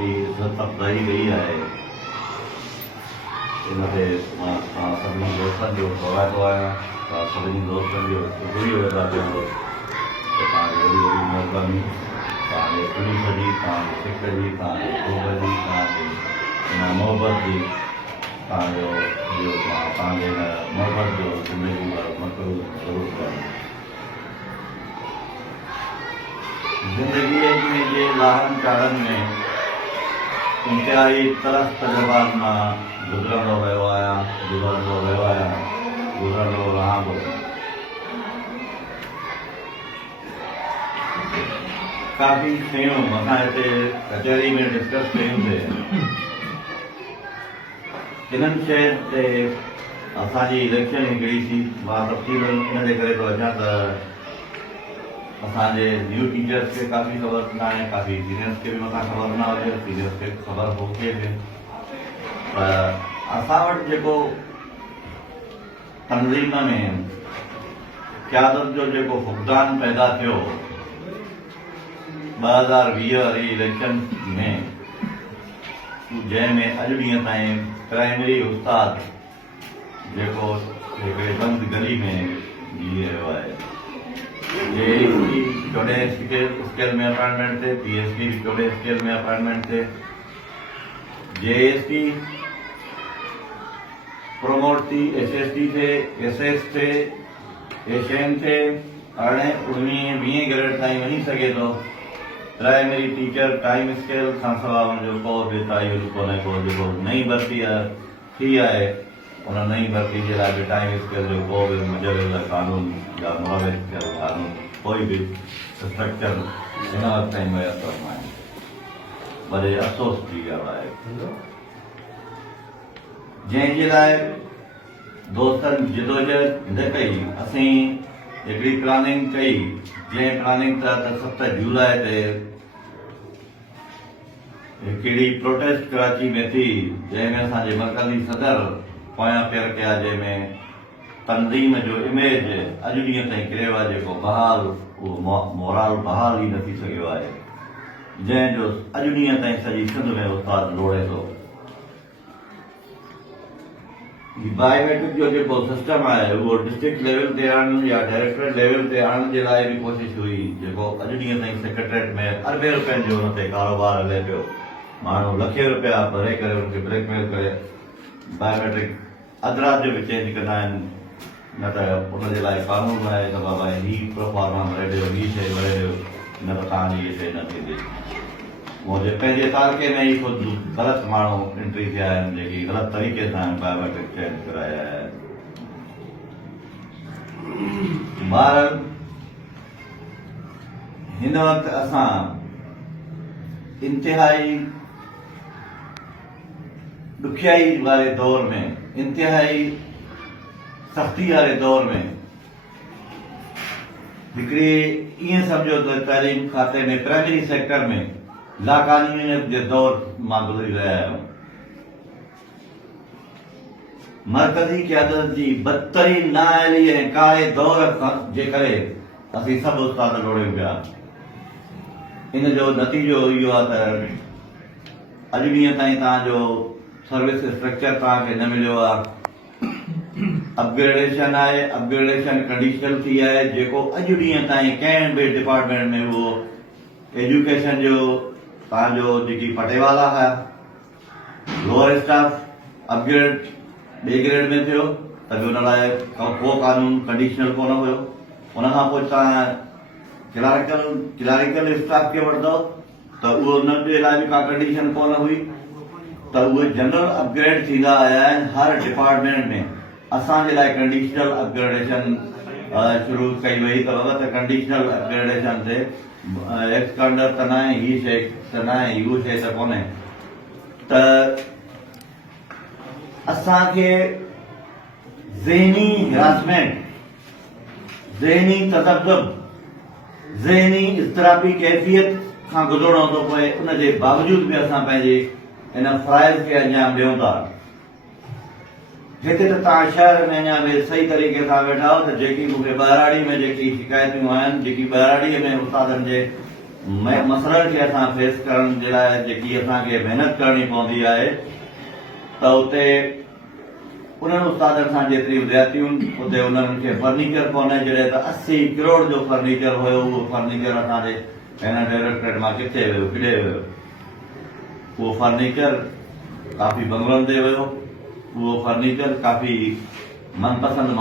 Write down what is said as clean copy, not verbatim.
असांजी इज़त अफ़ज़ाई कई आहे इन ते मां तव्हां सभिनी दोस्तनि जो सवादो आहियां। तव्हां सभिनी दोस्तनि जो शुक्रिया अदा कयां त तव्हांजी वॾी वॾी महिरबानी, तव्हांजे पुलिस जी, तव्हांजे सिक जी, तव्हांजे ख़ूब जी, तव्हांजी इन मोहबत जी, तव्हांजो इहो तव्हांजे हिन मोहबत जो ज़िंदगी वारो मक़सदु ज़रूरु कयो। ज़िंदगीअ में जे लाहनि चाढ़नि में इंतिहाई तलख़ तजुर्बात मां गुज़रंदो रहियो आहियां, गुज़रंदो रहां थो। काफ़ी शयूं असां हिते कचहरी में डिस्कस कयूंसीं। इन्हनि शयुनि ते असांजी इलेक्शन हिकिड़ी थी, मां तफ़सील इन जे करे थो अचां त असांजे न्यू टीचर्स खे काफ़ी ख़बर न आहे, काफ़ी सीनियर्स खे बि मथां ख़बर न हुजे, सीनियर्स खे ख़बर हुजे बि त असां वटि जेको तनज़ीम में क़यादत जो जेको फुक़दान पैदा थियो 2020 वारी इलेक्शन में, जंहिंमें अॼु ॾींहं ताईं प्राइमरी उस्ताद जेको हिकिड़े बंदि गली में जी रहियो आहे, जेएसपी 14 स्केल में अपॉइंटमेंट थे, पीएसपी 14 स्केल में अपॉइंटमेंट थे, जेएसपी प्रोमोट थी, एसएसटी थे, एसएस थे, एशएन थे, 18, 19, 20 ग्रेड ताईं वञी सघे थो। प्राइमरी टीचर टाइम स्केल खां सवाइ हुनजो को बि तायुल कोन्हे को, जेको नई भर्ती थी आहे उन नई भर्ती जे लाइ बि टाइम स्केल जो को बि मुजरिल कानून या मुआविज़ थियल कानून कोई बि स्ट्रक्चर हिन वक़्त ताईं मुयसर न आहे। वॾे अफ़सोस जी ॻाल्हि आहे, जंहिंजे लाइ दोस्तनि जिदोजहद कई। असीं हिकिड़ी प्लानिंग कई, जंहिं प्लानिंग तहत 7 जुलाई ते हिकिड़ी प्रोटेस्ट कराची में थी, जंहिंमें असांजे मरकज़ी सदर पोयां पेर कया, जंहिंमें तनज़ीम जो इमेज अॼु ॾींहं ताईं किरियो आहे, जेको बहाल उहो मोराल बहाल ई न थी सघियो आहे, जंहिंजो अॼु ॾींहं ताईं सॼी सिंध में उस्ताद लोड़े थो। बायोमेट्रिक जो जेको सिस्टम आहे उहो डिस्ट्रिक्ट लेवल ते आणण या डायरेक्टरेट लेवल ते आणण जे लाइ बि कोशिशि हुई, जेको अॼु ॾींहं ताईं सेक्रेटरेट में अरबे रुपयनि जो हुन ते कारोबार हले पियो। माण्हू लखे रुपया भरे करे हुनखे ब्लैकमेल करे बायोमेट्रिक अधु राति जो बि चेंज कंदा आहिनि, न त उनजे लाइ कानून आहे त बाबा हीअ प्रोफार्मा भरे ॾियो, हीअ शइ भरे ॾियो, न त तव्हांजी हीअ शइ न थींदी। मुंहिंजे पंहिंजे तालके में ई ख़ुदि ग़लति माण्हू एंट्री थिया आहिनि, जेकी ग़लति तरीक़े सां बायोमेट्रिक चेंज कराया आहिनि। ॿारनि हिन वक़्तु असां इंतिहाई ॾुखियाई वारे दौर में, इंतिहाई सख़्ती वारे दौर में हिकिड़ी ईअं सम्झो त तइलीम खाते में प्राइमरी सेक्टर में लाक़ानूनीयत जे दौर मां गुज़री रहिया आहियूं। मरकज़ी क़यादत जी बदतरीन नाअहली ऐं कारे दौर जे करे असीं सभु उस्ताद लोड़ियूं पिया। इन जो नतीजो इहो आहे त अॼु ॾींहं ताईं तव्हांजो सर्विस स्ट्रक्चर तव्हांखे न मिलियो आहे। अपग्रेडेशन आहे, अपग्रेडेशन कंडीशनल थी आहे, जेको अॼु ॾींहं ताईं कंहिं बि डिपार्टमेंट में उहो एजुकेशन जो तव्हांजो जेकी पटेवाला हुआ, लोअर स्टाफ अपग्रेड ॿिए ग्रेड में थियो त बि हुन लाइ को कानून कंडीशनल कोन हुयो। उनखां पोइ तव्हां क्लरिकल स्टाफ खे वठंदव त उहो उनजे लाइ बि का कंडीशन कोन हुई, त उहे जनरल अपग्रेड थींदा आया आहिनि हर डिपार्टमेंट में। असांजे लाइ कंडीशनल अपग्रेडेशन शुरू कई वई त कंडीशनल अपग्रेडेशन ते एक्सकंडर त न आहे, हीअ शइ त न आहे, इहो शइ त कोन्हे। त असांखे ज़हनी हिरासमेंट, ज़हनी तज़ब्ज़ुब, ज़हनी इज़्तिराबी कैफ़ियत खां गुज़रणो थो पए। उनजे बावजूद बि असां पंहिंजे इन फ़राइज़ खे अंजाम ॾियूं था। हिते त तव्हां शहर में अञा बि सही तरीक़े सां वेठा हो त जेकी मूंखे ॿाहिराड़ी में जेकी शिकायतूं आहिनि, जेकी ॿाहिराड़ीअ में उस्तादनि जे मसइलनि खे असां फेस करण जे लाइ जेकी असांखे महिनत करणी पवंदी आहे त उते उन्हनि उस्तादनि सां जेतिरी विद्यार्थियूं उते उन्हनि खे फर्नीचर कोन्हे। जॾहिं त 80 करोड़ जो फर्नीचर हुयो, उहो फर्नीचर असांजे हिन डायरेक्टरेट मां किथे वियो, किॾे वियो? उहो फर्नीचर काफ़ी बंगलनि ते वियो, उहो फर्नीचर काफ़ी मनपसंद